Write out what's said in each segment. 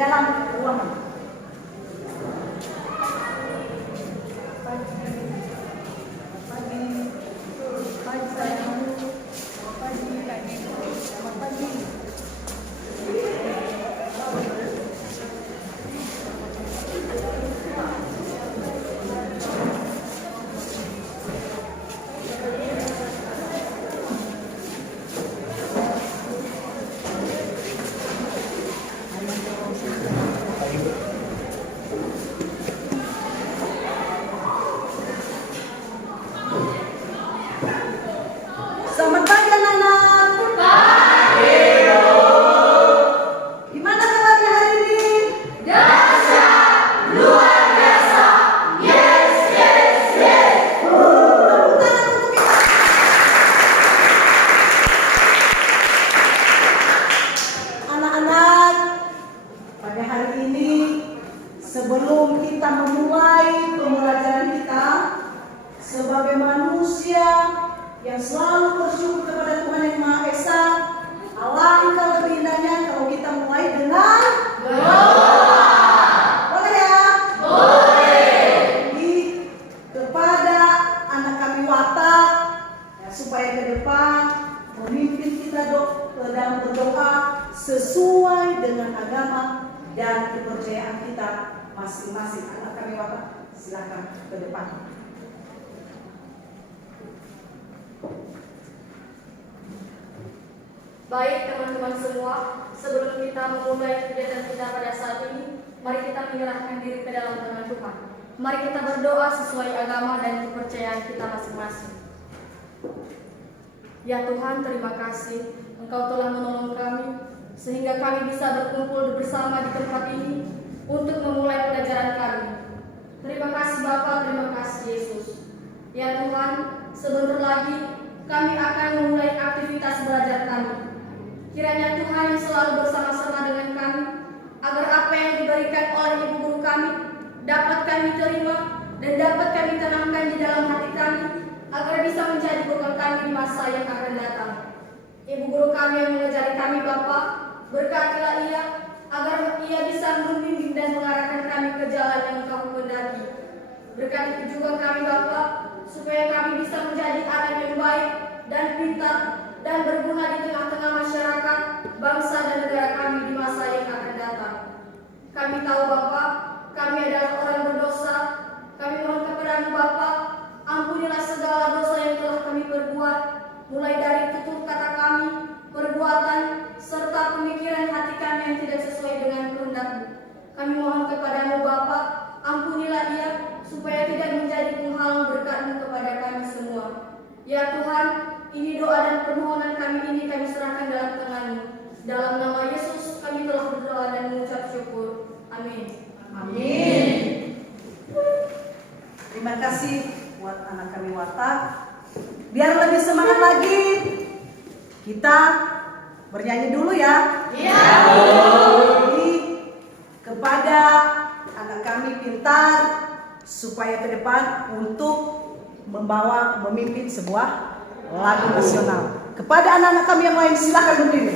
dalam ruangan. Selamat pagi anak-anak. Pagi. Gimana kabarnya hari ini? Dahsyat, luar biasa. Yes, yes, yes. Tepuk tangan untuk kita. Anak-anak, pada hari ini sebelum kita memulai pembelajaran kita sebagai manusia yang selalu bersyukur kepada Tuhan Yang Maha Esa, alangkah lebih indahnya kalau kita mulai dengan Doa. boleh ya? Boleh. Jadi kepada anak kami watak ya, supaya ke depan memimpin kita dalam berdoa sesuai dengan agama dan kepercayaan kita masing-masing. Anak kami watak, silakan ke depan. Baik teman-teman semua, sebelum kita memulai kegiatan kita pada saat ini, mari kita menyerahkan diri ke dalam tangan Tuhan. Mari kita berdoa sesuai agama dan kepercayaan kita masing-masing. Ya Tuhan, terima kasih Engkau telah menolong kami sehingga kami bisa berkumpul bersama di tempat ini untuk memulai pelajaran kami. Terima kasih Bapa, terima kasih Yesus. Ya Tuhan, sebentar lagi kami akan memulai aktivitas belajar kami. Kiranya Tuhan yang selalu bersama-sama dengan kami, agar apa yang diberikan oleh Ibu Guru kami dapat kami terima dan dapat kami tanamkan di dalam hati kami, agar bisa menjadi bekal kami di masa yang akan datang. Ibu Guru kami yang mengajari kami Bapa, berkatilah ia, agar ia bisa membimbing dan mengarahkan kami ke jalan yang Engkau kehendaki. Berkati juga kami Bapa, supaya kami bisa menjadi anak yang baik dan pintar dan berguna di tengah-tengah masyarakat, bangsa dan negara kami di masa yang akan datang. Kami tahu Bapa, kami adalah orang berdosa. Kami mohon kepada-Mu Bapa, ampunilah segala dosa yang telah kami perbuat, mulai dari tutur kata kami, perbuatan, serta pemikiran hati kami yang tidak sesuai dengan kehendak-Mu. Kami mohon kepada-Mu Bapa, ampunilah ia, supaya tidak menjadi penghalang berkat-Mu kepada kami semua. Ya Tuhan, ini doa dan permohonan kami ini kami serahkan dalam tangan-Mu. Dalam nama Yesus kami telah berdoa dan mengucap syukur. Amin. Amin. Terima kasih buat anak kami watak. Biar lebih semangat lagi, kita bernyanyi dulu ya. Ya. Jadi kepada anak kami pintar supaya ke depan untuk memimpin sebuah lagu nasional. Kepada anak-anak kami yang lain silakan berdiri.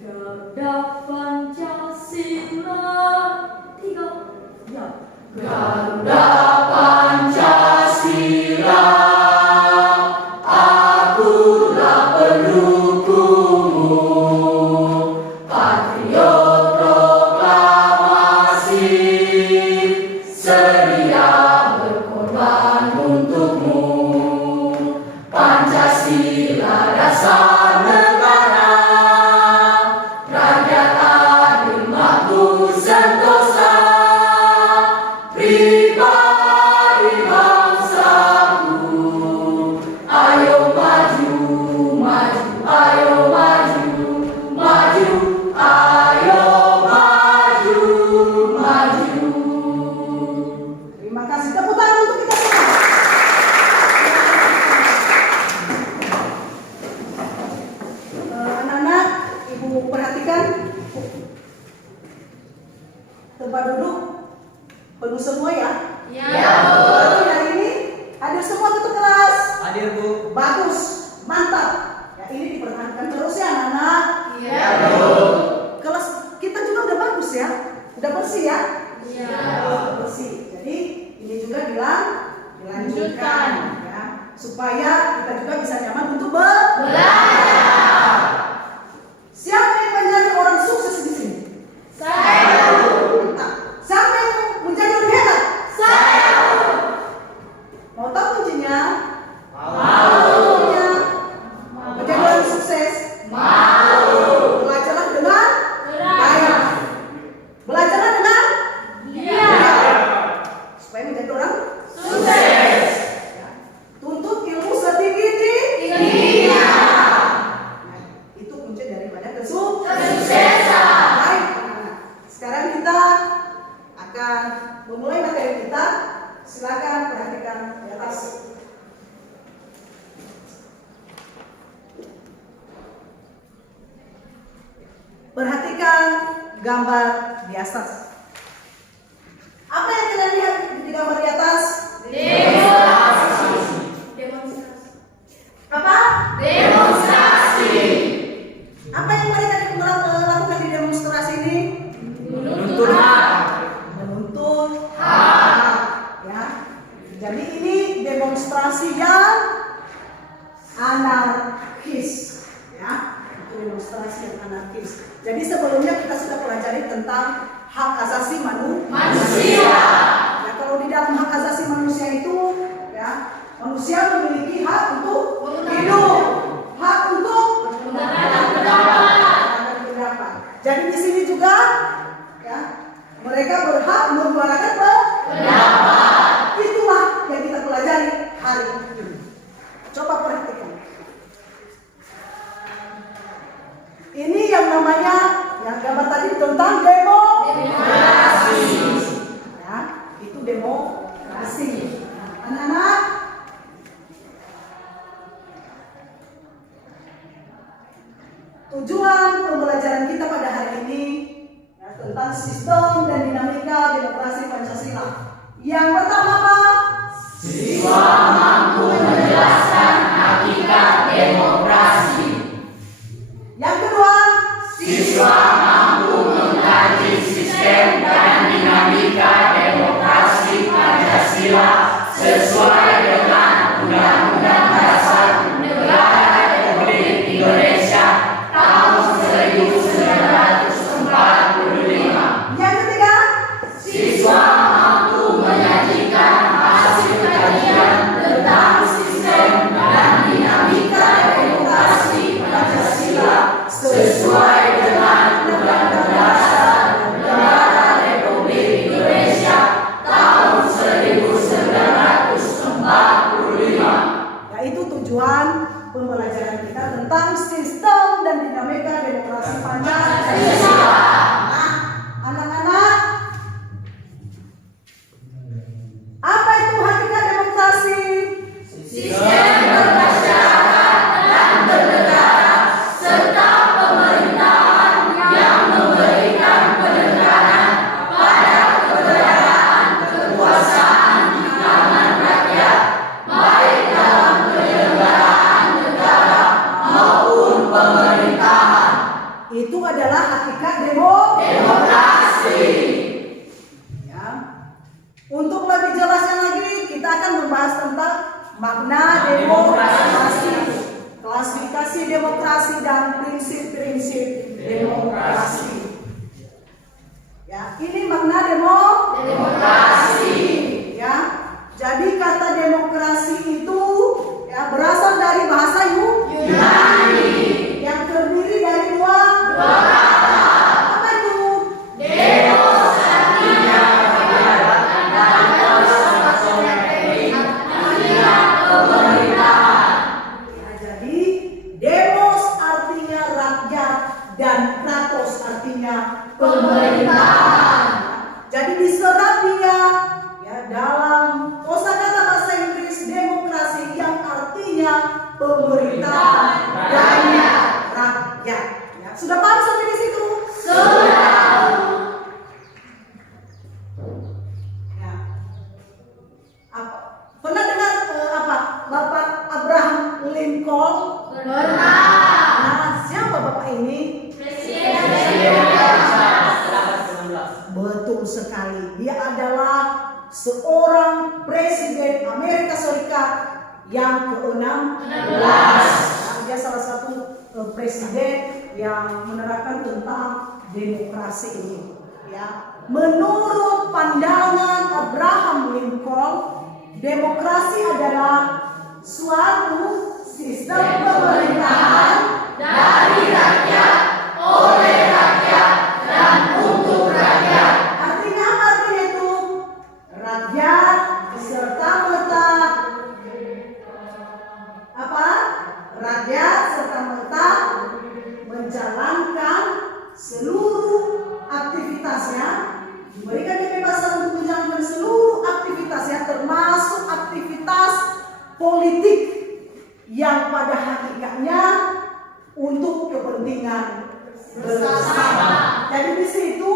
Garuda Pancasila, tiga, ya. Garuda Pancasila, akulah pendukungmu. Patriot proklamasi, sedia berkorban untukmu. Pancasila dasar negara, rakyat adil makmur sentosa, pribadi bangsaku. Ayo maju, maju, ayo maju, maju, ayo maju, maju. Terima kasih. Tepuk tangan untuk kita semua. Anak-anak, Ibu perhatikan tempat duduk penuh semua ya. Ya, Berarti hari ini ada Hadir semua tutup kelas? Hadir, Bu. Bagus, mantap. Ya, ini dipertahankan terus ya anak-anak. Iya. Kelas kita juga udah bagus ya, udah bersih ya. Iya. Udah bersih. Jadi ini juga dilanjutkan ya, supaya kita juga bisa nyaman untuk belajar. Siapa yang menjadi orang sukses di sini? Saya. Mantap. Siapa yang menjadi orang hebat? Saya. Mau tahu kuncinya? Mau. Kuncinya menjadi orang sukses. Mau. Belajarlah dengan baik. Belajarlah dengan Iya. supaya menjadi orang Sukses. ya. Tuntut ilmu setinggi-tingginya. Nah, itu kunci daripada Kesuksesan. Baik, anak-anak. Sekarang kita akan memulai materi kita. Silakan perhatikan di atas. Perhatikan gambar di atas. Apa yang kalian lihat di gambar di atas? Demonstrasi. Apa? Demonstrasi. Apa yang mereka lakukan di demonstrasi ini? Menuntut hak. Menuntut hak. Ya. Jadi ini demonstrasi yang anarkis. Ya. Itu demonstrasi yang anarkis. Jadi sebelumnya kita sudah pelajari tentang hak asasi Manusia. Ya, kalau di dalam hak asasi manusia itu, ya, manusia memiliki hak untuk hidup, hak untuk Menggunakan pendapat. pendapat. Jadi di sini juga, ya, mereka berhak menyuarakan pendapat. Itulah yang kita pelajari hari ini. Coba perhatikan. Ini yang namanya, yang gambar tadi tentang Demokrasi. ya, itu demokrasi. Anak-anak, tujuan pembelajaran kita pada hari ini ya, tentang sistem dan dinamika demokrasi Pancasila. Yang pertama apa? Siswa mampu menjelaskan hakikat demokrasi. Yang kedua, Siswa mampu mengkaji sistem dan dinamika demokrasi Pancasila sesuai dengan Undang-Undang Dasar Negara Republik Indonesia tahun 1945. yang ketiga, Siswa mampu menyajikan hasil kajian tentang sistem dan dinamika demokrasi Pancasila sesuai dengan Undang-Undang Dasar Negara Republik Indonesia tahun 1945. yaitu tujuan pembelajaran kita tentang sistem dan dinamika demokrasi Pancasila. Nah, anak-anak, apa itu hakikat demokrasi? Sistem bermasyarakat dan bernegara serta pemerintahan yang memberikan penekanan pada keberadaan kekuasaan di tangan rakyat, baik dalam penyelenggaraan negara maupun pemerintahan. Itu adalah hakikat demokrasi. Ya. Untuk lebih jelasnya lagi, kita akan membahas tentang makna demokrasi, klasifikasi demokrasi dan prinsip-prinsip demokrasi. Ya, ini makna demokrasi. Ya, jadi kata demokrasi itu ya berasal dari bahasa Yunani yang terdiri dari dua kata. Apa itu? Demos artinya kebebasan dan artinya pemerintahan. Ya, jadi demos artinya rakyat dan kratos artinya Pemerintahan. Jadi diserap dia Betul sekali. Dia adalah seorang presiden Amerika Serikat yang ke-16. Dia salah satu presiden yang menerapkan tentang demokrasi ini. Ya. Menurut pandangan Abraham Lincoln, demokrasi adalah suatu sistem pemerintahan Dari rakyat, oleh rakyat, dan untuk rakyat. Artinya apa artinya itu? Rakyat serta-merta apa? Rakyat serta-merta menjalankan seluruh aktivitasnya, diberikan kebebasan untuk menjalankan seluruh aktivitasnya, termasuk aktivitas politik yang pada hakikatnya untuk kepentingan bersama. Jadi di situ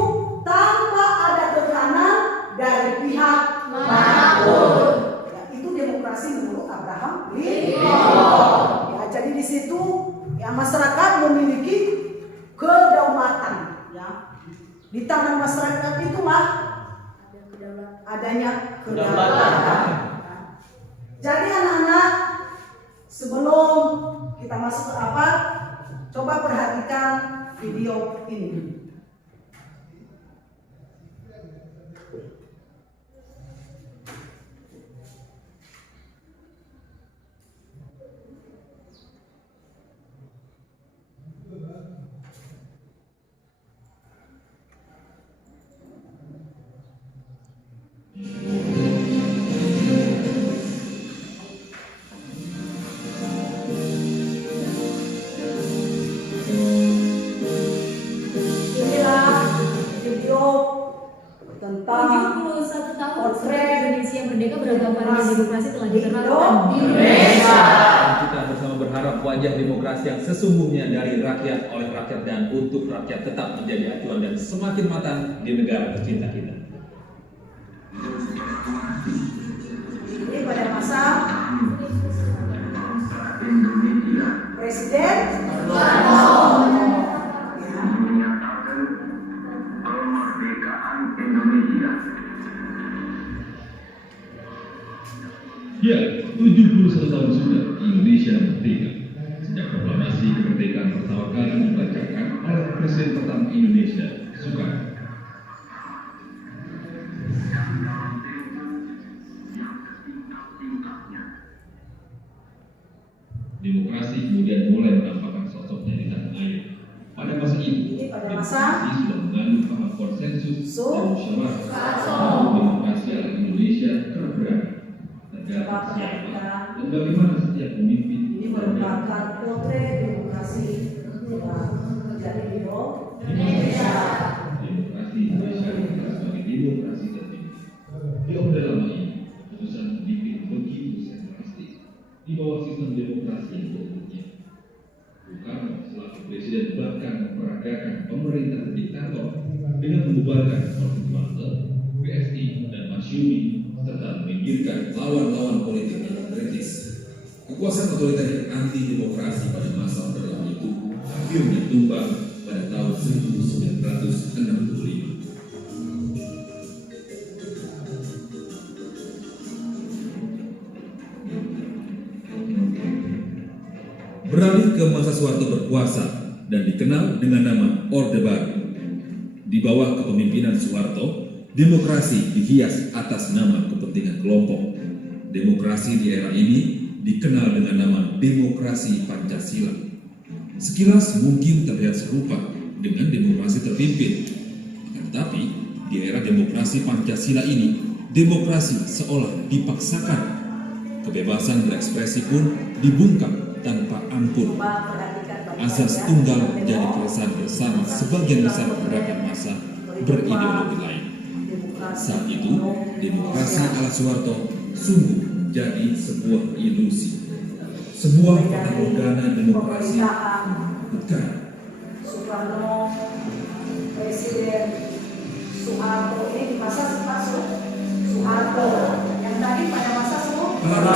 tanpa ada tekanan dari pihak manapun. Ya, itu demokrasi menurut Abraham Lincoln. Ya, jadi di situ ya masyarakat memiliki kedaulatan. Ya, di tangan masyarakat itulah adanya kedaulatan. Ya. Jadi anak-anak, sebelum kita masuk ke apa? Coba perhatikan video ini. Tentang 71 tahun potret Indonesia merdeka beragama dan demokrasi telah diterapkan di Indonesia. Kita bersama berharap wajah demokrasi yang sesungguhnya dari rakyat, oleh rakyat, dan untuk rakyat tetap menjadi acuan dan semakin matang di negara tercinta kita. Ini pada masa Presiden Ya, 71 tahun sudah Indonesia merdeka. Sejak proklamasi kemerdekaan pertama kali dibacakan oleh Presiden pertama Indonesia, Soekarno. Demokrasi kemudian mulai menampakkan sosoknya di tanah air. Pada masa itu, Ini pada masa demokrasi sudah mengandung paham konsensus dan musyawarah. Demokrasi ala Indonesia kerap beragam. Coba perhatikan. Dan bagaimana setiap pemimpin Ini merupakan potret demokrasi yang terjadi di Indonesia. Demokrasi Indonesia dikenal sebagai demokrasi tertinggi. Di Orde Lama ini, keputusan dipimpin begitu sentralistis di bawah sistem demokrasi yang berikutnya. Soekarno selaku presiden bahkan memperagakan pemerintah diktator dengan membubarkan Orde Lama, PSI dan Masyumi serta meminggirkan lawan-lawan politik yang kritis. Kekuasaan otoriter yang anti demokrasi pada masa Orde Lama itu akhirnya tumbang pada tahun 1965. Beralih ke masa Soeharto berkuasa dan dikenal dengan nama Orde Baru. Di bawah kepemimpinan Soeharto, demokrasi dihias atas nama kepentingan kelompok. Demokrasi di era ini dikenal dengan nama demokrasi Pancasila. Sekilas mungkin terlihat serupa dengan demokrasi terpimpin. Tetapi di era demokrasi Pancasila ini, demokrasi seolah dipaksakan. Kebebasan berekspresi pun dibungkam tanpa ampun. Coba perhatikan Azas tunggal menjadi keresahan bersama sebagian besar gerakan massa berideologi lain. Saat itu, demokrasi ala Soeharto sungguh menjadi sebuah ilusi, sebuah fata demokrasi bukan. Soekarno, Presiden Soeharto ini di masa Pak Soeharto, yang tadi pada masa Pada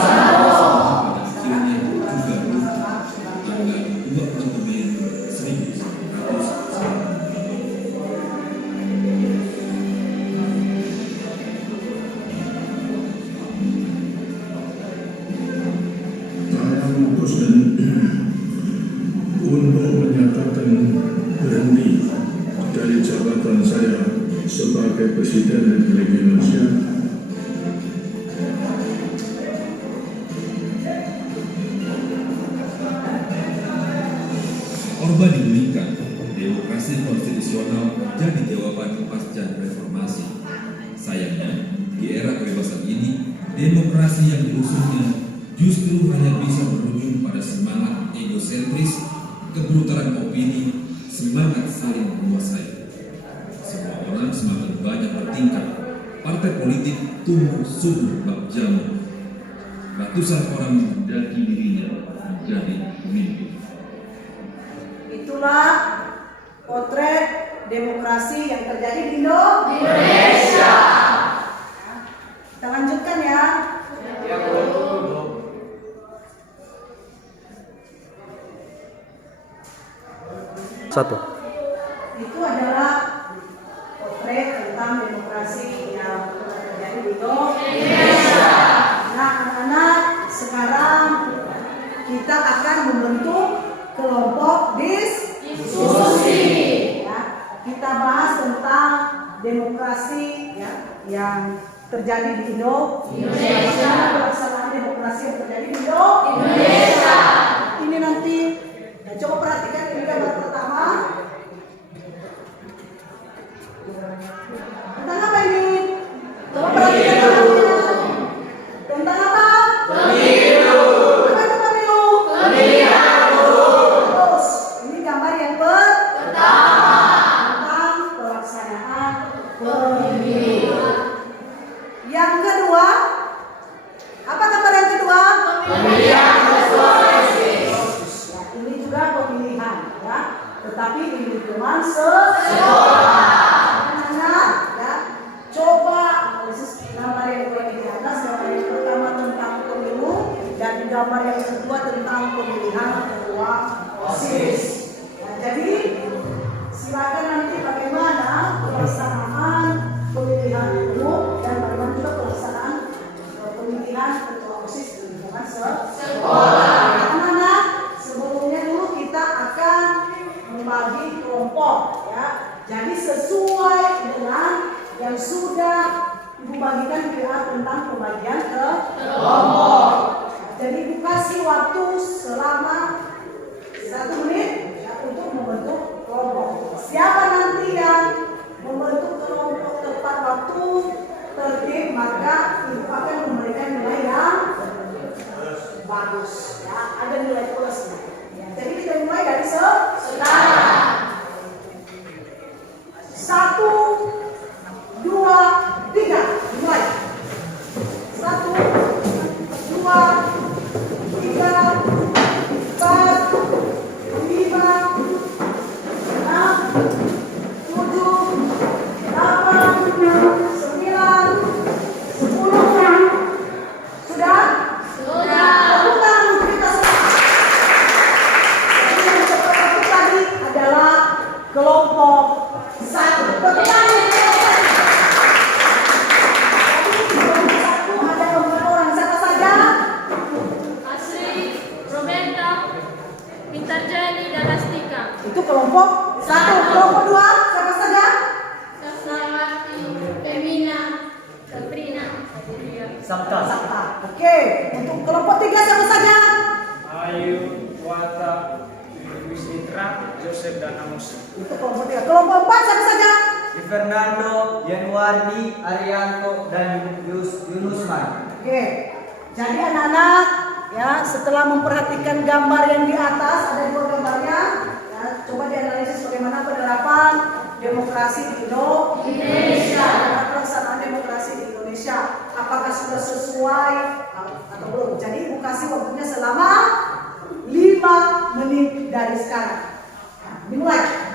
akhirnya juga tanggal 20 Mei 1990. sebagai Presiden Republik Indonesia. Orba diberikan, demokrasi konstitusional menjadi jawaban pasca reformasi. Sayangnya, di era kebebasan ini, demokrasi yang diusungnya justru hanya bisa berujung pada semangat egosentris, kebrutalan opini, semangat saling menguasai. Semua orang semakin banyak bertingkah, partai politik tumbuh subur bab jamu. Ratusan orang mendaki dirinya menjadi pemimpin. Itulah potret demokrasi yang terjadi di Indonesia. Kita lanjutkan ya. Satu. Itu adalah potret tentang demokrasi yang terjadi di Indonesia. Nah, anak-anak, sekarang kita akan membentuk kelompok diskusi. Ya, kita bahas tentang demokrasi ya, yang terjadi di Indonesia. Pelaksanaan demokrasi yang terjadi di Indonesia. Ini nanti ya, coba perhatikan ini gambar pertama. Tentang apa ini? Coba perhatikan gambarnya. Tentang apa? Pemilu. Apa itu pemilu? Terus, ini gambar yang pertama tentang pelaksanaan pemilu. Yang kedua, apa gambar yang kedua? Pemilihan legislatif. Ya, ini juga pemilihan, ya. Tetapi di lingkungan sekolah. Anak-anak, ya, coba analisis gambar yang kedua di atas. Gambar yang pertama tentang pemilu dan gambar yang kedua tentang pemilihan ketua OSIS. Nah, jadi silakan nanti bagaimana pelaksanaan pemilihan umum dan bagaimana juga pelaksanaan pemilihan ketua OSIS di lingkungan sekolah. Anak-anak, sebelumnya dulu kita akan membagi kelompok ya. Jadi sesuai dengan yang sudah Ibu bagikan kira tentang pembagian ke kelompok. Jadi Ibu kasih waktu selama 1 menit ya, untuk membentuk kelompok. Siapa nanti yang membentuk kelompok tepat waktu tertib, maka Ibu akan memberikan nilai yang bagus ya, ada nilai plusnya ya. Jadi kita mulai dari sekarang. 1, 2, 3 mulai. 1, 2, 3, 4, 5, 6, 7, 8, 9, 10. Sudah? Tepuk tangan untuk kita semua. Jadi yang seperti tadi adalah kelompok 1. Tepuk tangan untuk kita semua. Jadi di kelompok 1 ada beberapa orang. Siapa saja? Asri, Roberta, Mintarjani, dan Astika. Itu kelompok 1. Kelompok 2 siapa saja? Sasawati, Femina, Sabrina. Sabta. Sakta. Oke. Untuk kelompok 3 siapa saja? Ayu, Wata, Wisitra, Joseph, dan Amos. Itu kelompok 3. Kelompok 4 siapa saja? Di Fernando, Januardi, Arianto, dan Yunusman. Oke. Jadi anak-anak ya, setelah memperhatikan gambar yang di atas, ada 2 gambarnya. Ya, coba dianalisis bagaimana penerapan demokrasi di Indonesia. Pelaksanaan demokrasi di Indonesia. Apakah sudah sesuai atau belum? Jadi Ibu kasih waktunya selama 5 menit dari sekarang. Nah, dimulai.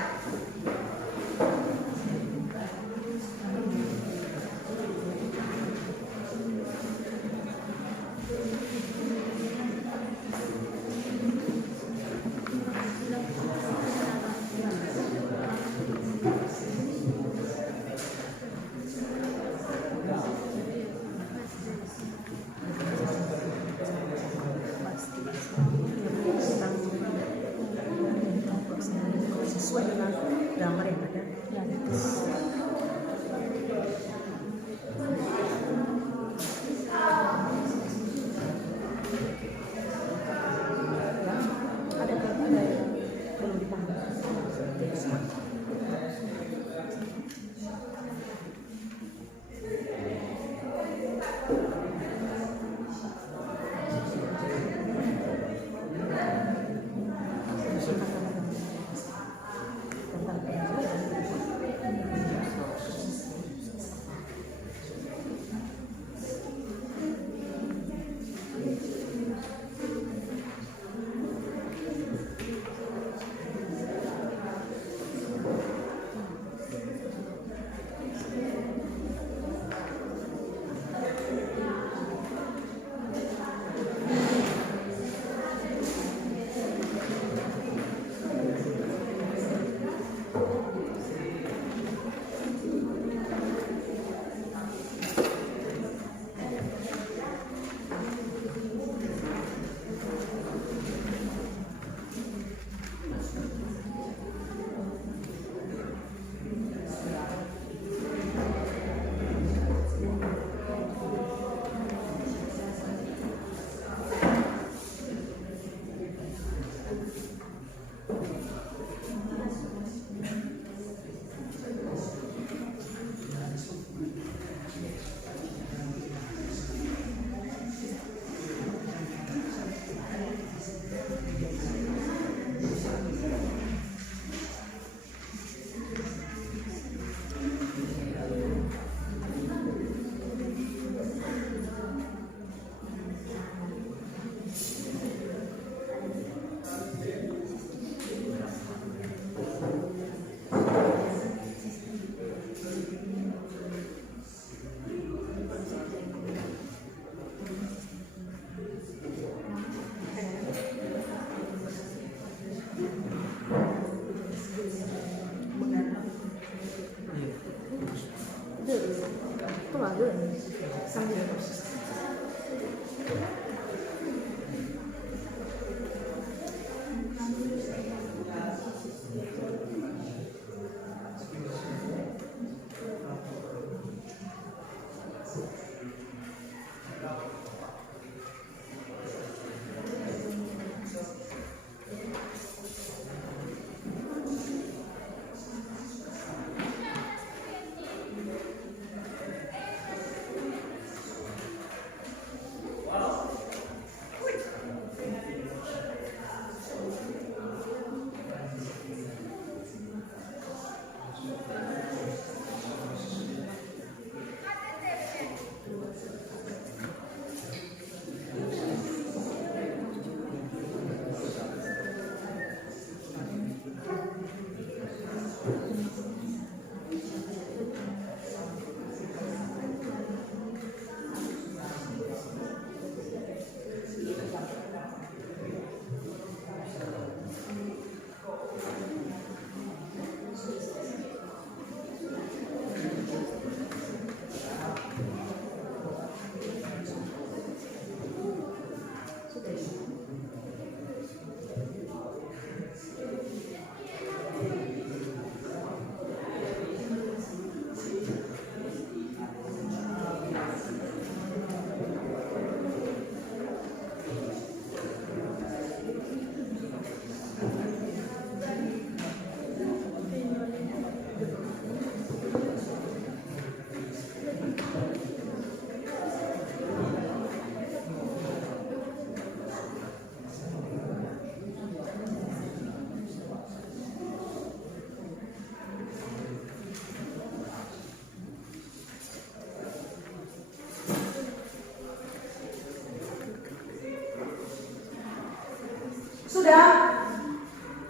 Sudah,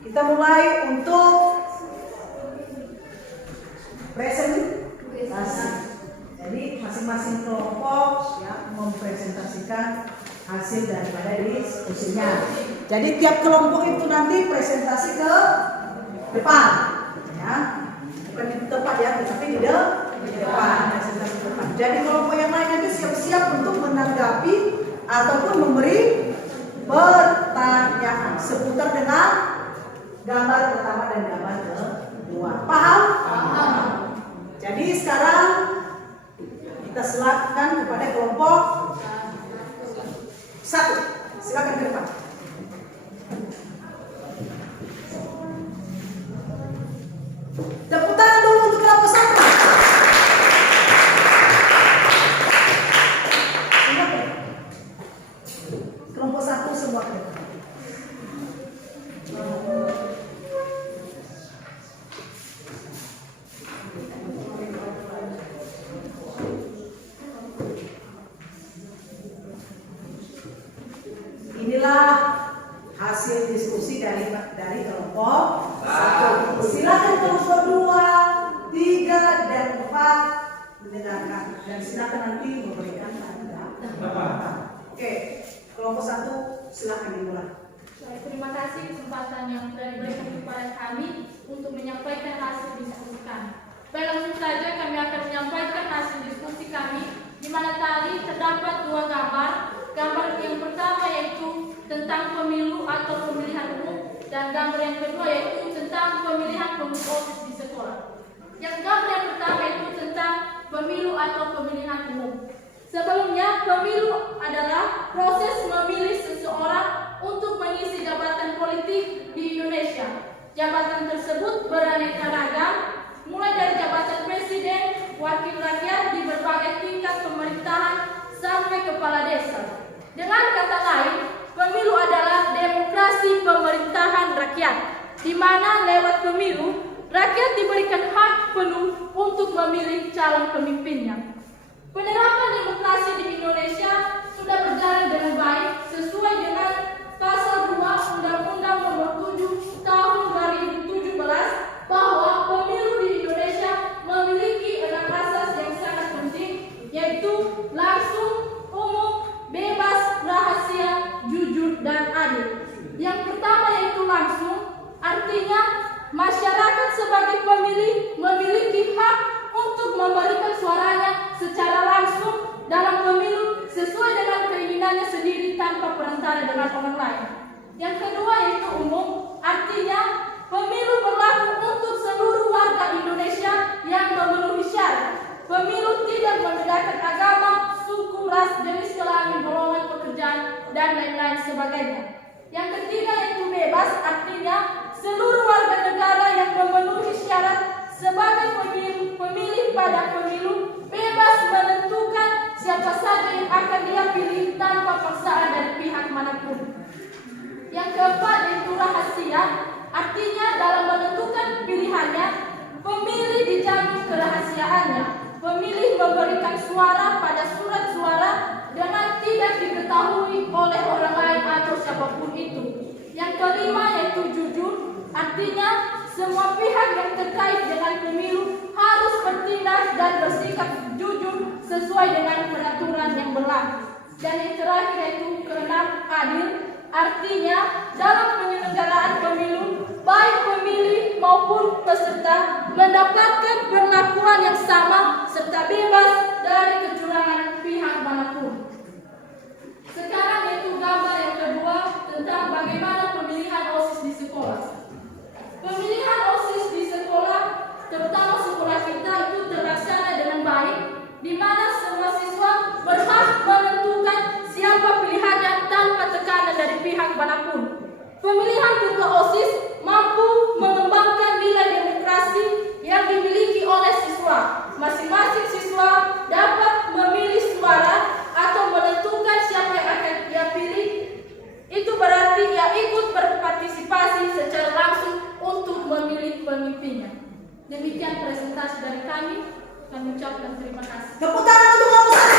kita mulai untuk presentasi. Jadi masing-masing kelompok ya mempresentasikan hasil daripada diskusinya. Jadi tiap kelompok itu nanti presentasi ke depan, ya, bukan di tempat ya, tetapi di depan presentasi ke depan. Jadi kelompok yang lain nanti siap-siap untuk menanggapi ataupun memberi pertanyaan seputar dengan gambar pertama dan gambar kedua. Paham? Paham. Jadi sekarang kita silakan kepada kelompok 1. Silakan ke depan. Tepuk tangan dulu untuk kelompok 1. Kelompok 1 semua ke depan. Inilah hasil diskusi dari kelompok 1. Silakan kelompok 2, 3, dan 4 mendengarkan dan silakan nanti memberikan tanggapan. Oke, kelompok 1 silakan dimulai. Terima kasih kesempatan yang sudah diberikan kepada kami untuk menyampaikan hasil diskusi kami. Baik, langsung saja kami akan menyampaikan hasil diskusi kami, di mana tadi terdapat 2 gambar. Gambar yang pertama yaitu tentang pemilu atau pemilihan umum, dan gambar yang kedua yaitu tentang pemilihan pengurus OSIS di sekolah. Yang gambar yang pertama itu tentang pemilu atau pemilihan umum. Sebelumnya, pemilu adalah proses memilih seseorang untuk mengisi jabatan politik di Indonesia. Jabatan tersebut beraneka ragam, mulai dari jabatan presiden, wakil rakyat di berbagai tingkat pemerintahan, sampai kepala desa. Dengan kata lain, pemilu adalah demokrasi pemerintahan rakyat, di mana lewat pemilu, rakyat diberikan hak penuh untuk memilih calon pemimpinnya. Penerapan demokrasi di Indonesia sudah berjalan dengan baik sesuai dengan Pasal 2 Undang-Undang Nomor 7 Tahun 2017 bahwa pemilu di Indonesia memiliki 6 asas yang sangat penting, yaitu langsung, umum, bebas, rahasia, jujur, dan adil. Yang pertama yaitu langsung, artinya masyarakat sebagai pemilih memiliki hak untuk memberikan suaranya tanpa perantara dengan orang lain. Yang kedua yaitu umum, artinya pemilu berlaku untuk seluruh warga Indonesia yang memenuhi syarat. Pemilu tidak membedakan agama, suku, ras, jenis kelamin, golongan pekerjaan, dan lain-lain sebagainya. Yang ketiga yaitu bebas, artinya seluruh warga negara yang memenuhi syarat sebagai pemilih pada pemilu bebas menentukan siapa saja yang akan dia pilih tanpa paksaan dari pihak manapun. Yang keempat yaitu rahasia, artinya dalam menentukan pilihannya, pemilih dijamin kerahasiaannya. Pemilih memberikan suara pada surat suara dengan tidak diketahui oleh orang lain atau siapapun itu. Yang kelima yaitu jujur, artinya semua pihak yang terkait dengan pemilu harus bertindak dan bersikap jujur sesuai dengan peraturan yang berlaku. Dan yang terakhir yaitu keenam, adil, artinya dalam penyelenggaraan pemilu baik pemilih maupun peserta mendapatkan perlakuan yang sama serta bebas dari kecurangan pihak manapun. Sekarang yaitu gambar yang kedua tentang bagaimana pemilihan OSIS di sekolah. Pemilihan OSIS di sekolah, terutama sekolah kita, itu terlaksana dengan baik, di mana semua siswa berhak menentukan siapa pilihannya tanpa tekanan dari pihak manapun. Pemilihan ketua OSIS mampu mengembangkan nilai demokrasi yang dimiliki oleh siswa. Masing-masing siswa dapat memilih suara atau menentukan siapa yang akan dia pilih. Itu berarti ia ikut berpartisipasi secara langsung untuk memilih pemimpinnya. Demikian presentasi dari kami. Kami ucapkan terima kasih. Tepuk tangan untuk kelompok 1.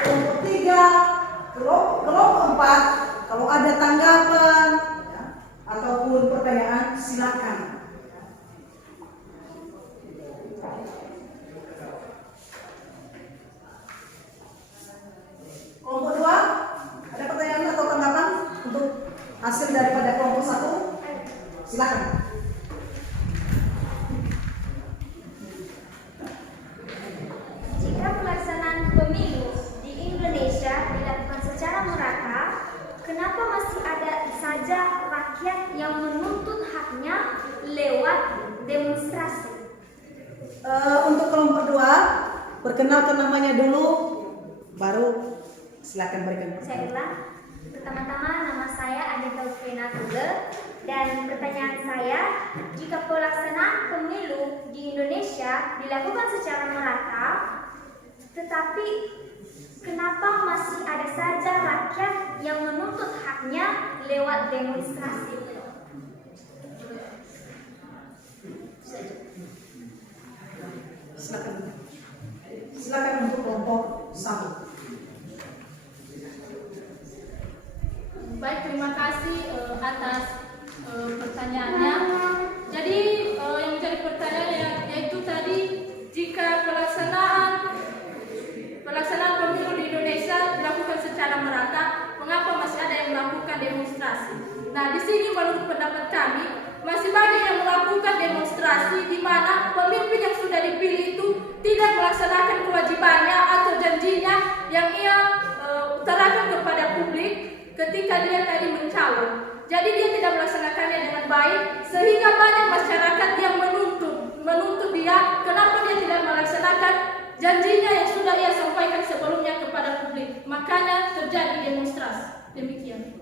Kelompok 3, kelompok 4. Kalau ada tanggapan ya, ataupun pertanyaan, silakan. Kelompok 2, ada pertanyaan atau tanggapan untuk hasil daripada kelompok 1? Silakan. Jika pelaksanaan pemilu di Indonesia dilakukan secara merata, kenapa masih ada saja rakyat yang menuntut haknya lewat demonstrasi? Untuk kelompok 2, perkenalkan namanya dulu, baru silakan berikan. Saya ulang. Pertama-tama nama saya Anita Ufena Tule, dan pertanyaan saya, jika pelaksanaan pemilu di Indonesia dilakukan secara merata, tetapi kenapa masih ada saja rakyat yang menuntut haknya lewat demonstrasi? Silakan. Silakan untuk kelompok 1. Baik, terima kasih atas pertanyaannya. Jadi yang menjadi pertanyaan yaitu tadi, jika pelaksanaan pemilu di Indonesia dilakukan secara merata, mengapa masih ada yang melakukan demonstrasi? Nah, di sini menurut pendapat kami masih banyak yang melakukan demonstrasi di mana pemimpin yang sudah dipilih itu tidak melaksanakan kewajibannya atau janjinya yang ia utarakan kepada publik ketika dia tadi mencalon. Jadi dia tidak melaksanakannya dengan baik, sehingga banyak masyarakat yang menuntut dia kenapa dia tidak melaksanakan janjinya yang sudah ia sampaikan sebelumnya kepada publik. Makanya terjadi demonstrasi. Demikian.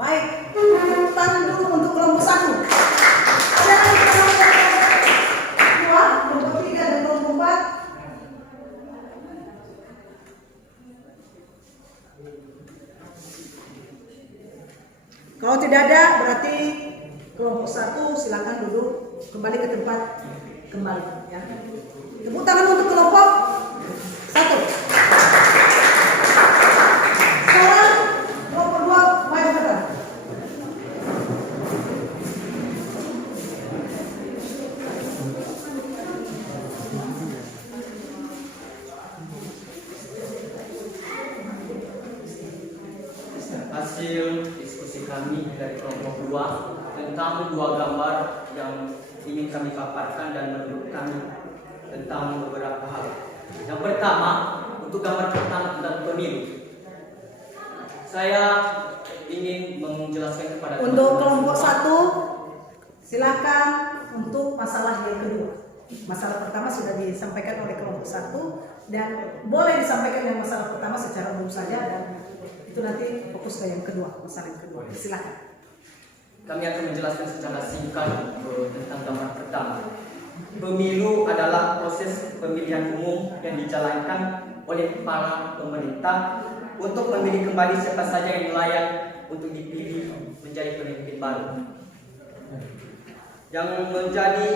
Baik, tepuk tangan dulu untuk kelompok 1. Ada lagi kelompok 2, kelompok 3 dan kelompok 4. Kalau tidak ada, berarti kelompok 1 silakan duduk kembali ke tempat kembali. Ya. Tepuk tangan untuk kelompok 1. Sekarang kelompok 2 maju ke depan. Hasil diskusi kami dari kelompok 2 tentang 2 gambar yang ingin kami paparkan dan menurut kami tentang beberapa hal. Yang pertama, untuk gambar pertama tentang pemilu. Saya ingin menjelaskan kepada Untuk kelompok 1, silakan untuk masalah yang kedua. Masalah pertama sudah disampaikan oleh kelompok 1 dan boleh disampaikan yang masalah pertama secara umum saja dan itu nanti fokus ke yang kedua, masalah yang kedua. Silakan. Kami akan menjelaskan secara singkat tentang gambar pertama. Pemilu adalah proses pemilihan umum yang dijalankan oleh para pemerintah untuk memilih kembali siapa saja yang layak untuk dipilih menjadi pemimpin baru. Yang menjadi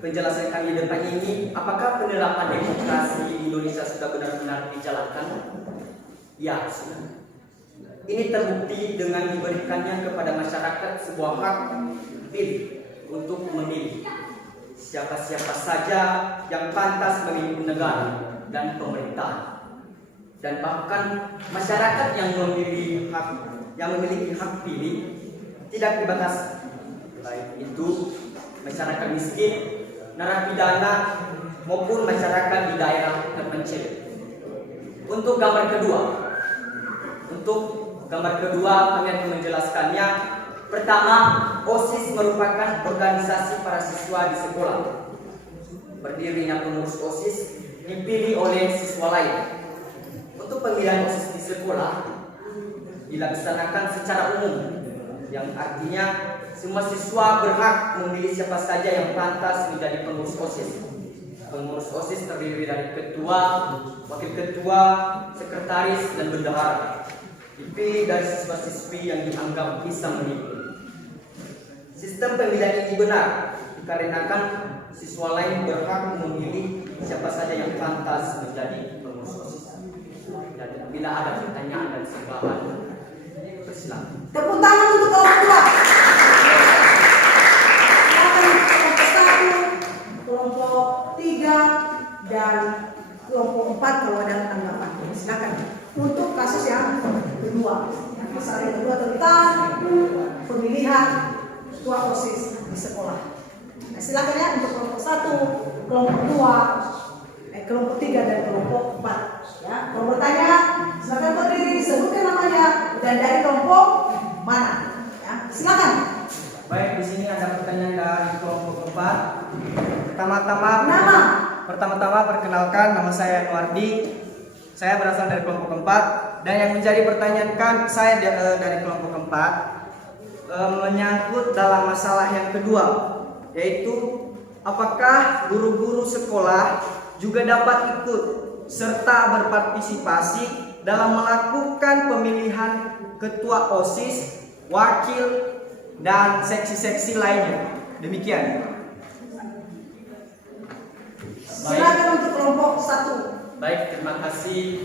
penjelasan kami di depan ini, apakah penerapan demokrasi di Indonesia sudah benar-benar dijalankan? Ya, sudah. Ini terbukti dengan diberikannya kepada masyarakat sebuah hak pilih untuk memilih siapa-siapa saja yang pantas memimpin negara dan pemerintahan. Dan bahkan masyarakat yang memiliki hak pilih tidak dibatasi, baik itu masyarakat miskin, narapidana maupun masyarakat di daerah terpencil. Untuk gambar kedua kami akan menjelaskannya. Pertama, OSIS merupakan organisasi para siswa di sekolah. Berdirinya pengurus OSIS dipilih oleh siswa lain. Untuk pemilihan OSIS di sekolah dilaksanakan secara umum, yang artinya semua siswa berhak memilih siapa saja yang pantas menjadi pengurus OSIS. Pengurus OSIS terdiri dari ketua, wakil ketua, sekretaris, dan bendahara. Dipilih dari siswa-siswi yang dianggap bisa memimpin. Sistem pemilihan ini benar dikarenakan siswa lain berhak memilih siapa saja yang pantas menjadi pengurus OSIS. Dan bila ada pertanyaan dan tambahan, persilakan. Tepuk tangan untuk kelompok 2. Silakan kelompok 1, kelompok 3, dan kelompok 4 kalau ada tanggapan. Silakan. Untuk kasus yang kedua, masalah yang kedua tentang pemilihan ketua OSIS di sekolah. Nah, silakan ya untuk kelompok 1, kelompok 2, kelompok 3 dan kelompok 4. Ya, kalau bertanya silakan berdiri, disebutkan namanya dan dari kelompok mana. Ya, silakan. Baik, di sini ada pertanyaan dari kelompok 4. Pertama-tama perkenalkan, nama saya Nuardi. Saya berasal dari kelompok 4 dan yang menjadi pertanyaan saya dari kelompok 4 menyangkut dalam masalah yang kedua, yaitu apakah guru-guru sekolah juga dapat ikut serta berpartisipasi dalam melakukan pemilihan ketua OSIS, wakil, dan seksi-seksi lainnya. Demikian. Silakan untuk kelompok 1. Baik, terima kasih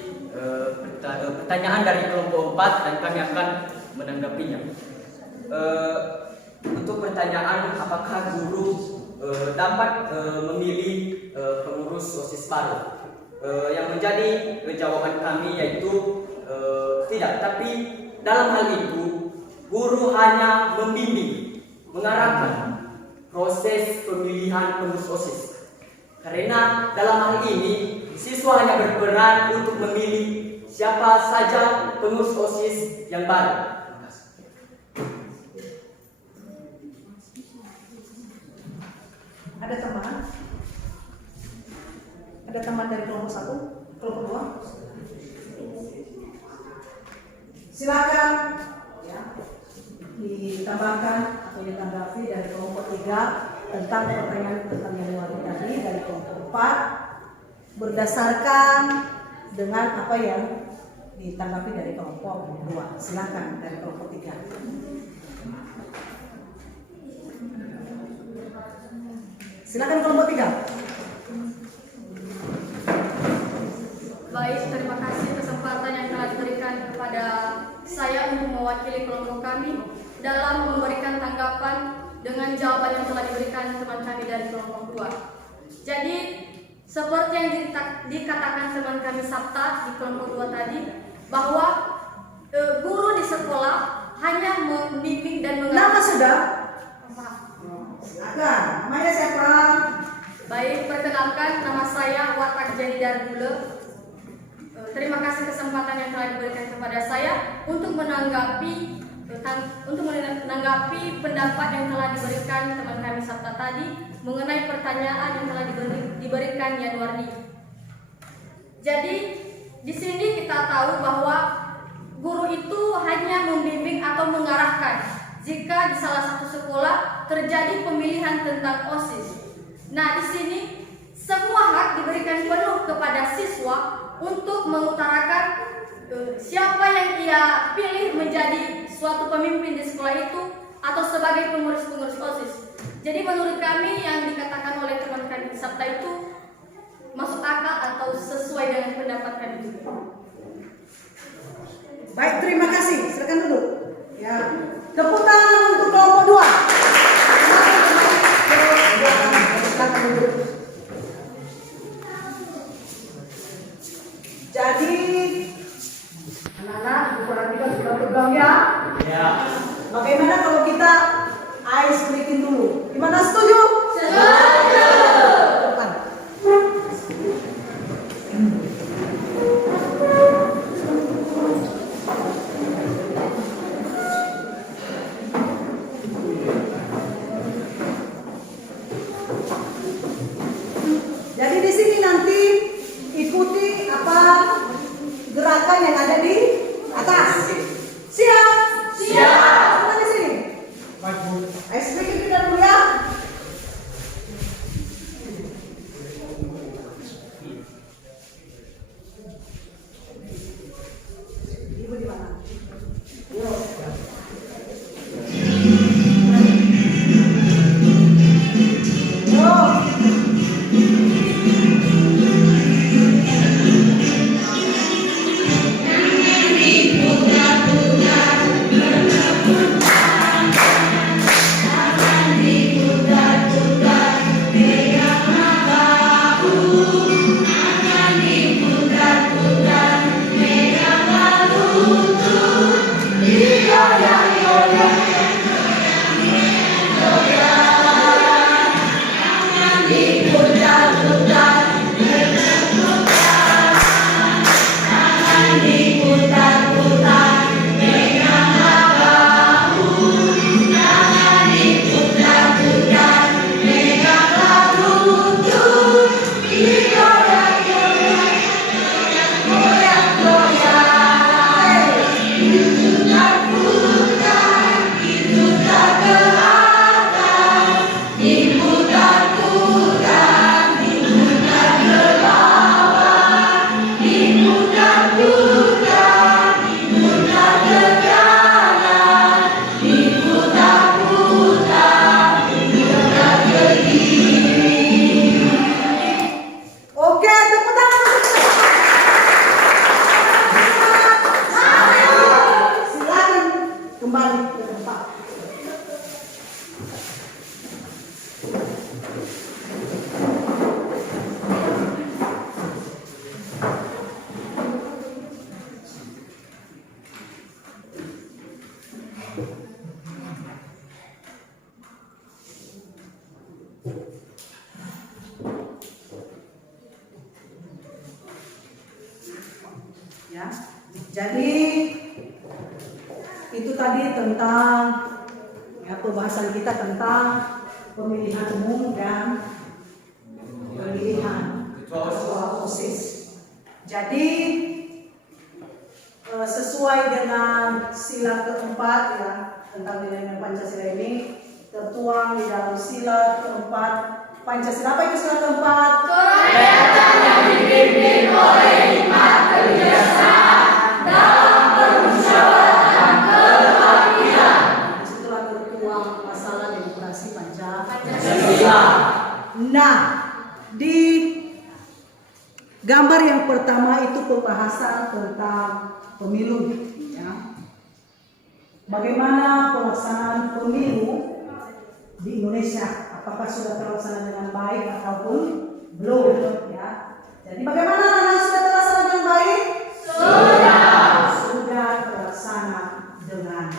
pertanyaan dari kelompok 4 dan kami akan menanggapinya. Untuk pertanyaan apakah guru dapat memilih pengurus OSIS baru, yang menjadi jawaban kami yaitu tidak. Tapi dalam hal itu guru hanya membimbing, mengarahkan proses pemilihan pengurus OSIS. Karena dalam hal ini siswa hanya berperan untuk memilih siapa saja pengurus OSIS yang baru. Ada tambahan? Ada tambahan dari kelompok 1, kelompok 2? Silakan ya, ditambahkan atau ditanggapi dari kelompok 3 tentang pertanyaan yang tadi dari kelompok 4 berdasarkan dengan apa yang ditanggapi dari kelompok 2. Silakan dari kelompok 3. Silakan kelompok 3. Baik, terima kasih kesempatan yang telah diberikan kepada saya untuk mewakili kelompok kami dalam memberikan tanggapan dengan jawaban yang telah diberikan teman kami dari kelompok 2. Jadi, seperti yang dikatakan teman kami Sabta di kelompok 2 tadi, bahwa guru di sekolah hanya membimbing dan mengajar. Nama sudah? Silakan. Namanya siapa? Baik, perkenalkan nama saya Watak Jenny Darbule. Terima kasih kesempatan yang telah diberikan kepada saya untuk menanggapi pendapat yang telah diberikan teman kami Sabta tadi mengenai pertanyaan yang telah diberikan Yanuardi. Jadi di sini kita tahu bahwa guru itu hanya membimbing atau mengarahkan jika di salah satu sekolah terjadi pemilihan tentang OSIS. Nah, di sini semua hak diberikan penuh kepada siswa untuk mengutarakan siapa yang ia pilih menjadi suatu pemimpin di sekolah itu atau sebagai pengurus-pengurus OSIS. Jadi menurut kami yang dikatakan oleh teman kami Sabta itu masuk akal atau sesuai dengan pendapat kami juga. Baik, terima kasih. Silakan duduk. Ya. Tepuk tangan untuk kelompok 2. Silakan duduk. Jadi anak-anak, ibu perhatikan sudah tegang ya? Ya. Bagaimana kalau kita ice breaking dulu? Gimana, setuju? Setuju. Depan. Jadi di sini nanti ikuti apa gerakan yang ada di atas. Siap? Siap. Semua di sini. Ice breaking kita dulu ya. Ibu di mana? Yo. Ya, jadi itu tadi tentang ya, pembahasan kita tentang pemilihan umum dan pemilihan ketua OSIS. Jadi sesuai dengan sila keempat ya tentang nilai Pancasila ini tertuang di dalam sila keempat Pancasila. Apa itu sila keempat? Kegiatan yang dipimpin oleh hikmat kebijaksanaan dalam permusyawaratan kebahagiaan. Disitulah tertuang masalah demokrasi Pancasila. Nah, di gambar yang pertama itu pembahasan tentang pemilu, ya. Bagaimana pelaksanaan pemilu di Indonesia? Apakah sudah terlaksana dengan baik ataupun belum? Ya. Jadi bagaimana sudah terlaksana dengan baik? Sudah terlaksana dengan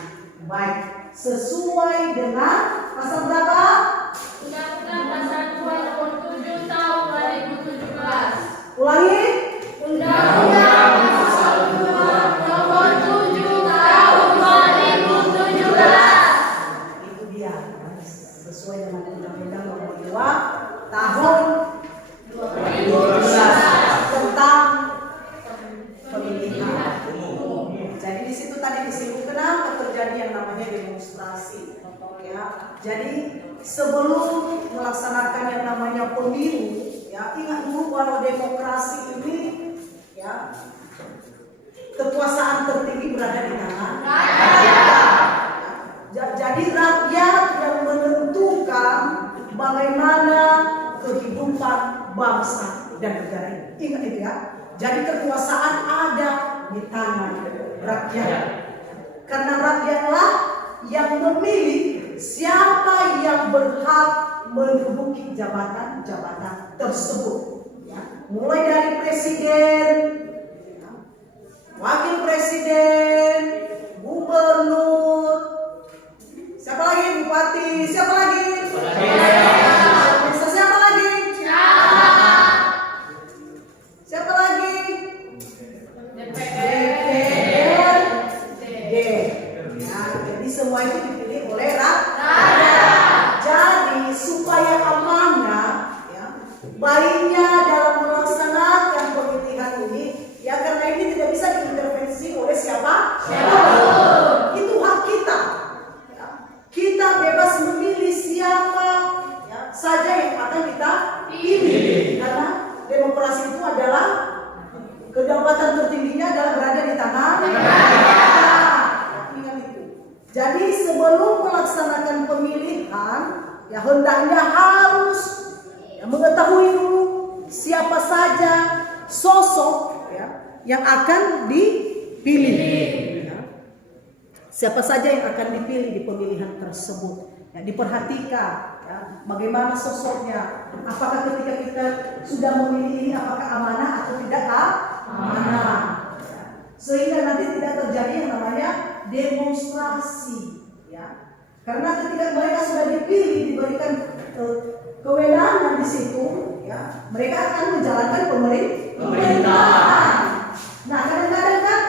baik. Sesuai dengan pasal berapa? Undang-Undang Pasal 27 tahun 2017. Ulangi. sebelum melaksanakan yang namanya pemilu, ya ingat dulu kalau demokrasi ini, ya kekuasaan tertinggi berada di tangan rakyat. Jadi rakyat yang menentukan bagaimana kehidupan bangsa dan negara ini. Ingat itu ya. Jadi kekuasaan ada di tangan rakyat. Karena rakyatlah yang memilih siapa yang berhak menduduki jabatan-jabatan tersebut. Ya. Mulai dari presiden, wakil presiden, gubernur, siapa lagi? Bupati, siapa lagi? Siapa lagi? Siapa lagi? DPRD. Ya, jadi semua itu dipilih oleh rakyat. Jadi supaya amanah, ya, baiknya dalam melaksanakan pemilihan ini, ya karena ini tidak bisa diintervensi oleh siapa? Itu hak kita. Ya. Kita bebas memilih siapa, ya, saja yang akan kita pilih. Karena demokrasi itu adalah kedaulatan tertingginya adalah berada di tangan rakyat. Ingat itu. Jadi sebelum melaksanakan pemilihan, ya hendaknya harus mengetahui dulu siapa saja sosok, ya, yang akan dipilih. Ya. Siapa saja yang akan dipilih di pemilihan tersebut. Ya, diperhatikan, ya, bagaimana sosoknya. Apakah ketika kita sudah memilih ini apakah amanah atau tidak amanah. Ya. Sehingga nanti tidak terjadi yang namanya demonstrasi. Ya. Karena ketika mereka sudah dipilih, diberikan kewenangan di situ, ya, mereka akan menjalankan pemerintahan. Nah, kadang-kadang kan,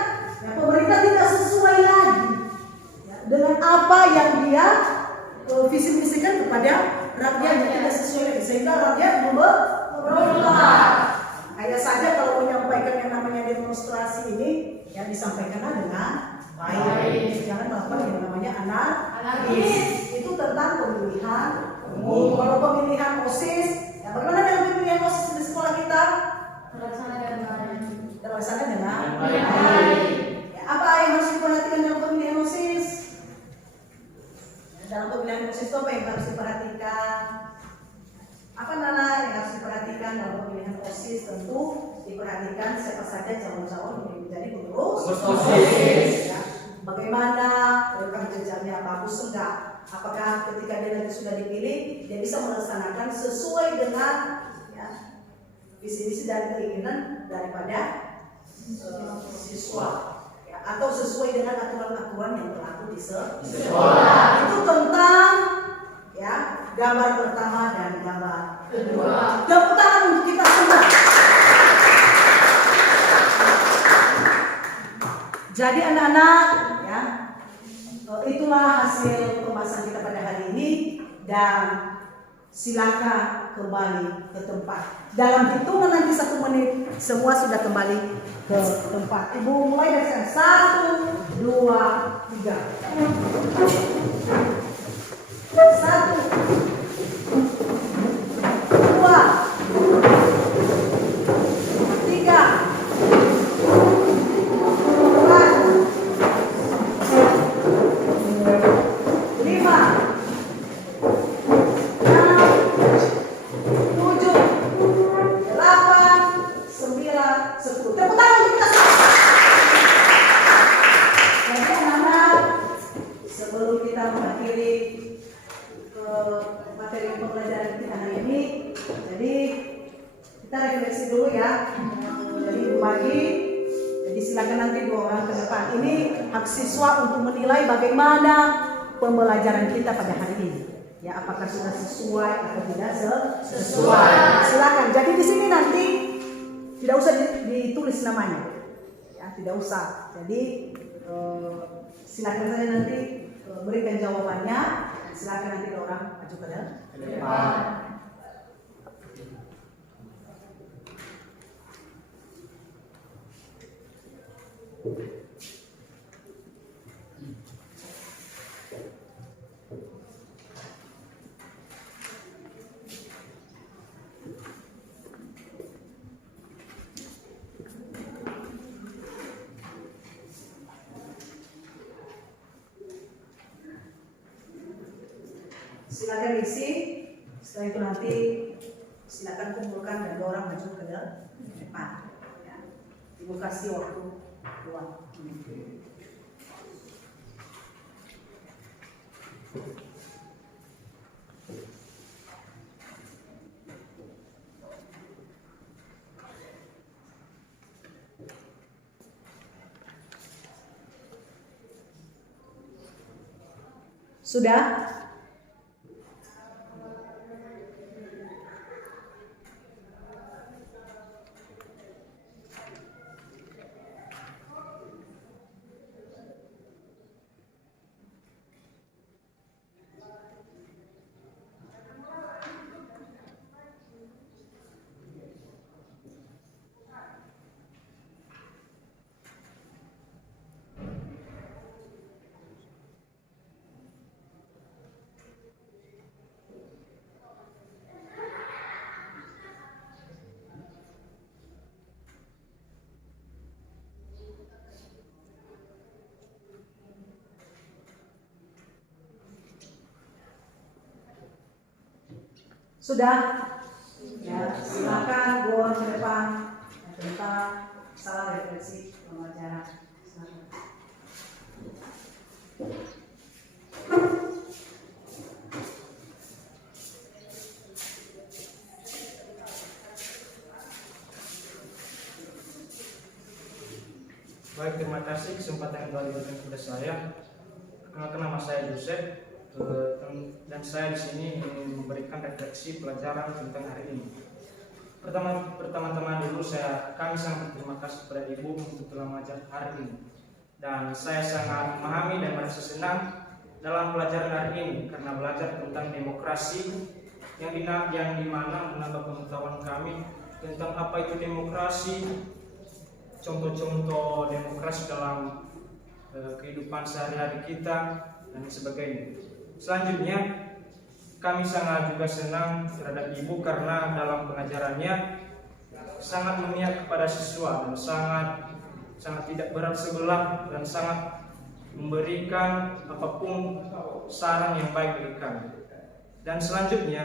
ya, pemerintah tidak sesuai lagi, ya, dengan apa yang dia visi-misikan kepada rakyat, yang tidak sesuai lagi, sehingga rakyat memberontak. Hanya saja kalau menyampaikan yang namanya demonstrasi ini, ya disampaikanlah dengan baik. Jangan melakukan yang namanya anarkis. Itu tentang pemilihan umum. Kalau pemilihan OSIS, ya bagaimana dengan pemilihan OSIS di sekolah kita? Terlaksana dengan baik. Ya, apa yang harus diperhatikan dalam pemilihan OSIS? Ya, dalam pemilihan OSIS itu apa yang harus diperhatikan? Apa Nana yang harus diperhatikan dalam pemilihan OSIS? Tentu diperhatikan siapa saja calon-calon yang menjadi pengurus OSIS. Ya. Bagaimana rekam jejaknya, bagus enggak? Apakah ketika dia nanti sudah dipilih, dia bisa melaksanakan sesuai dengan, ya, visi-visi dan keinginan daripada siswa, ya, atau sesuai dengan aturan-aturan yang berlaku di sekolah. Itu tentang, ya, gambar pertama dan gambar kedua. Tepuk tangan untuk kita semua. Jadi anak-anak, ya, itulah hasil pembahasan kita pada hari ini, dan silakan kembali ke tempat. Dalam hitungan nanti 1 menit semua sudah kembali ke tempat. Ibu mulai dari sekarang. 1, 2, 3. 1, 2, 3. 2 pagi. Jadi silakan nanti 2 orang ke depan. Ini hak siswa untuk menilai bagaimana pembelajaran kita pada hari ini. Ya, apakah sudah sesuai atau tidak sesuai. Silakan. Jadi di sini nanti tidak usah ditulis namanya. Ya, tidak usah. Jadi silakan saja nanti berikan jawabannya. Silakan nanti 2 orang maju ke depan. Silakan isi. Setelah itu nanti silakan kumpulkan dan orang maju ke depan. Ya. Ibu kasih waktu 2 menit. Sudah? Sudah? Ya, silakan keluar ke depan tentang salah refleksi pembelajaran. Silakan. Baik, terima kasih kesempatan yang telah diberikan kepada saya. Perkenalkan, nama saya Joseph, dan saya di sini ingin memberikan refleksi pelajaran tentang hari ini. Pertama-tama dulu kami sangat berterima kasih kepada Ibu untuk telah mengajar hari ini. Dan saya sangat memahami dan merasa senang dalam pelajaran hari ini karena belajar tentang demokrasi yang dimana menambah pengetahuan kami tentang apa itu demokrasi, contoh-contoh demokrasi dalam kehidupan sehari-hari kita dan sebagainya. Selanjutnya, kami sangat juga senang terhadap Ibu karena dalam pengajarannya sangat memihak kepada siswa dan sangat tidak berat sebelah dan sangat memberikan apapun saran yang baik bagi kami. Dan selanjutnya,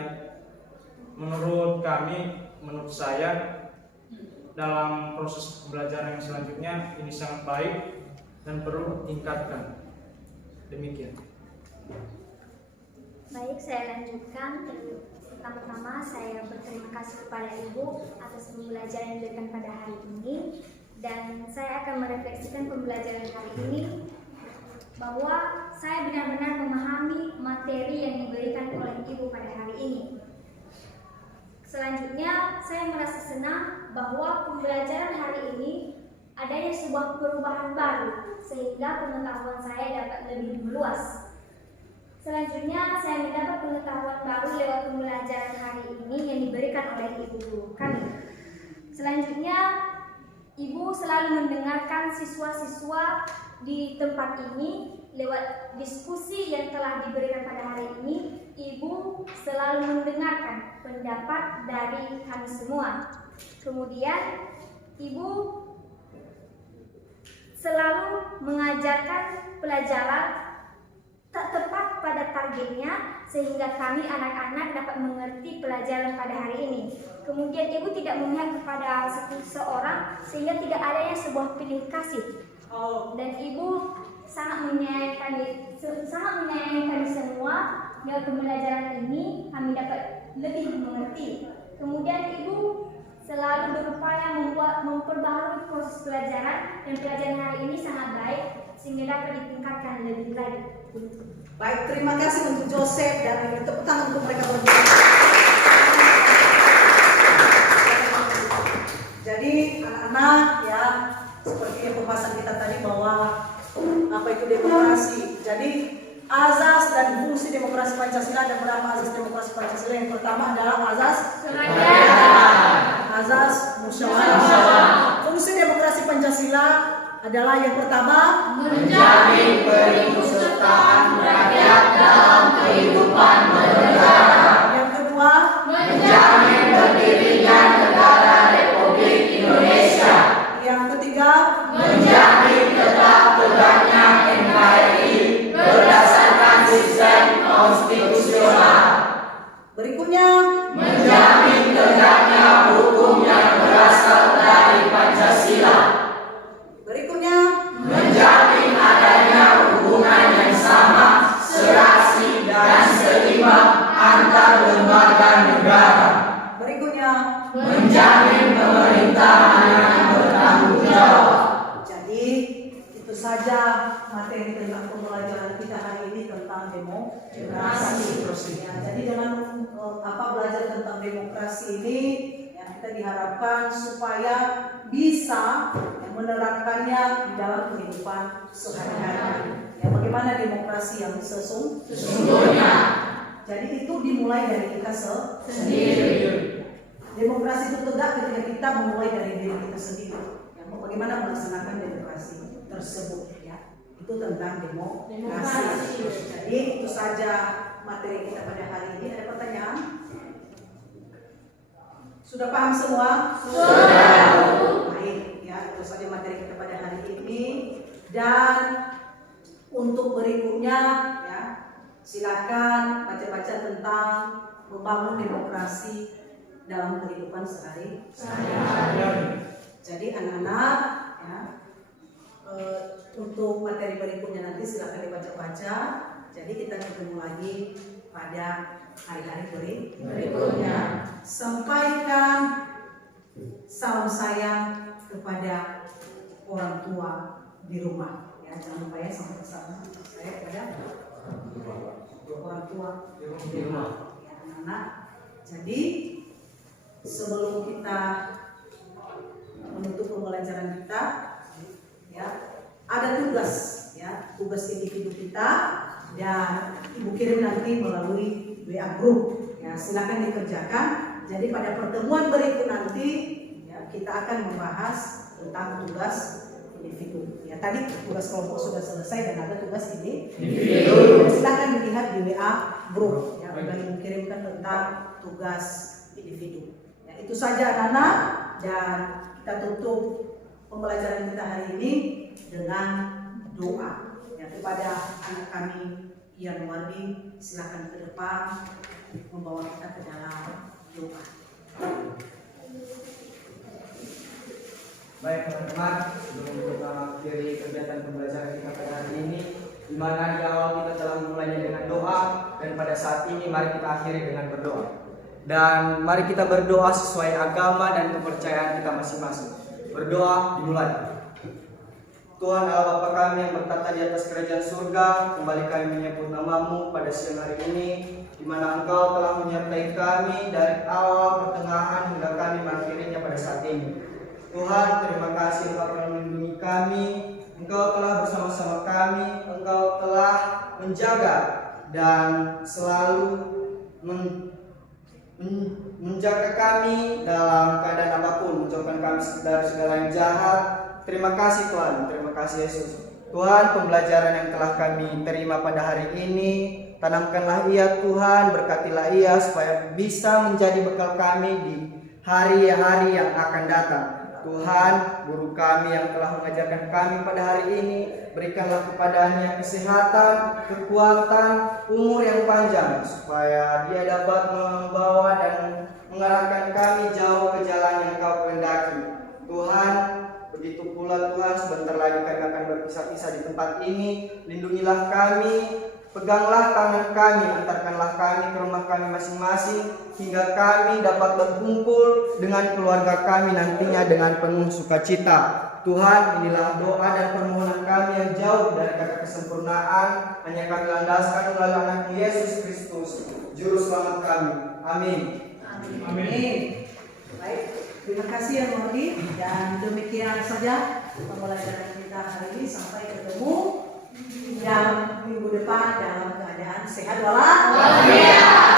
menurut saya dalam proses pembelajaran yang selanjutnya ini sangat baik dan perlu ditingkatkan. Demikian. Baik, saya lanjutkan. Pertama-tama saya berterima kasih kepada Ibu atas pembelajaran yang diberikan pada hari ini, dan saya akan merefleksikan pembelajaran hari ini bahwa saya benar-benar memahami materi yang diberikan oleh Ibu pada hari ini. Selanjutnya, saya merasa senang bahwa pembelajaran hari ini adanya sebuah perubahan baru sehingga pengetahuan saya dapat lebih meluas. Selanjutnya, saya mendapat pengetahuan baru lewat pembelajaran hari ini yang diberikan oleh Ibu kami. Selanjutnya, Ibu selalu mendengarkan siswa-siswa di tempat ini lewat diskusi yang telah diberikan pada hari ini. Ibu selalu mendengarkan pendapat dari kami semua. Kemudian, Ibu selalu mengajarkan pelajaran tak tepat pada targetnya sehingga kami anak-anak dapat mengerti pelajaran pada hari ini. Kemudian Ibu tidak memihak kepada seseorang sehingga tidak adanya sebuah pilih kasih. Dan Ibu sangat menyayangi kami semua. Dengan pembelajaran ini kami dapat lebih mengerti. Kemudian Ibu selalu berupaya memperbaharui proses pelajaran, dan pelajaran hari ini sangat baik sehingga dapat ditingkatkan lebih lagi. Baik, terima kasih untuk Joseph dan tepuk tangan untuk mereka berdua. Jadi anak-anak ya, seperti yang pembahasan kita tadi bahwa apa itu demokrasi. Jadi azas dan fungsi demokrasi Pancasila, ada berapa azas demokrasi Pancasila? Yang pertama adalah azas musyawarah. Fungsi demokrasi Pancasila adalah yang pertama menjamin peringkusertaan rakyat dalam kehidupan bernegara. Yang kedua Menjamin berdirinya negara Republik Indonesia. Yang ketiga Menjamin tetap tegaknya NKRI berdasarkan sistem konstitusional. menjamin pemerintahan yang bertanggung jawab. Jadi itu saja materi tentang pembelajaran kita hari ini tentang demokrasi. Ya, jadi dengan belajar tentang demokrasi ini, ya, kita diharapkan supaya bisa menerapkannya di dalam kehidupan sehari-hari. Ya, bagaimana demokrasi yang sesungguhnya? Jadi itu dimulai dari kita sendiri. Demokrasi itu tegak ketika kita memulai dari diri kita sendiri. Ya, bagaimana melaksanakan demokrasi tersebut? Ya, itu tentang demokrasi. Jadi itu saja materi kita pada hari ini. Ada pertanyaan? Sudah paham semua? Sudah. Baik, ya, itu saja materi kita pada hari ini. Dan untuk berikutnya, ya, silakan baca-baca tentang membangun demokrasi dalam kehidupan sehari-hari. Jadi anak-anak, ya, untuk materi berikutnya nanti silakan dibaca-baca. Jadi kita ketemu lagi pada hari-hari berikutnya. Sampaikan salam sayang kepada orang tua di rumah. Ya, jangan lupa ya, sampai pesan saya kepada orang tua di rumah. Ya, anak-anak. Jadi sebelum kita menutup pembelajaran kita, ya, ada tugas, ya, tugas individu kita, dan Ibu kirim nanti melalui WA group. Ya, silakan dikerjakan. Jadi pada pertemuan berikut nanti, ya, kita akan membahas tentang tugas individu. Ya, tadi tugas kelompok sudah selesai dan ada tugas individu. Silakan dilihat di WA group. Ya, sudah Ibu kirimkan tentang tugas individu. Ya, itu saja anak-anak, dan kita tutup pembelajaran kita hari ini dengan doa. Ya, kepada anak kami Ian Wardi, silakan ke depan membawa kita ke dalam doa. Baik teman-teman, sebelum kita mengakhiri kegiatan pembelajaran kita pada hari ini, di mana di awal kita telah memulainya dengan doa, dan pada saat ini mari kita akhiri dengan berdoa. Dan mari kita berdoa sesuai agama dan kepercayaan kita masing-masing. Berdoa dimulai. Tuhan Allah Bapa kami yang bertata di atas kerajaan surga, kembali kami menyebut nama-Mu pada siang hari ini, di mana Engkau telah menyertai kami dari awal, pertengahan, hingga kami mengakhirinya pada saat ini. Tuhan, terima kasih Engkau telah melindungi kami, Engkau telah bersama-sama kami, Engkau telah menjaga dan selalu menjaga kami dalam keadaan apapun, menjauhkan kami dari segala yang jahat. Terima kasih Tuhan, terima kasih Yesus. Tuhan, pembelajaran yang telah kami terima pada hari ini, tanamkanlah ia Tuhan, berkatilah ia supaya bisa menjadi bekal kami di hari-hari yang akan datang. Tuhan, guru kami yang telah mengajarkan kami pada hari ini, berikanlah kepadanya kesehatan, kekuatan, umur yang panjang, supaya dia dapat membawa dan mengarahkan kami jauh ke jalan yang Kau kehendaki. Tuhan, begitu pula Tuhan, sebentar lagi kami akan berpisah-pisah di tempat ini. Lindungilah kami, peganglah tangan kami, antarkanlah kami ke rumah kami masing-masing, hingga kami dapat berkumpul dengan keluarga kami nantinya dengan penuh sukacita. Tuhan, inilah doa dan permohonan kami yang jauh dari kata kesempurnaan, hanya kami landaskan melalui anak Yesus Kristus, Juru Selamat kami. Amin. Amin. Baik, terima kasih ya Mordi, dan demikian saja pembelajaran kita hari ini. Sampai ketemu yang minggu depan dalam keadaan sehat walafiat.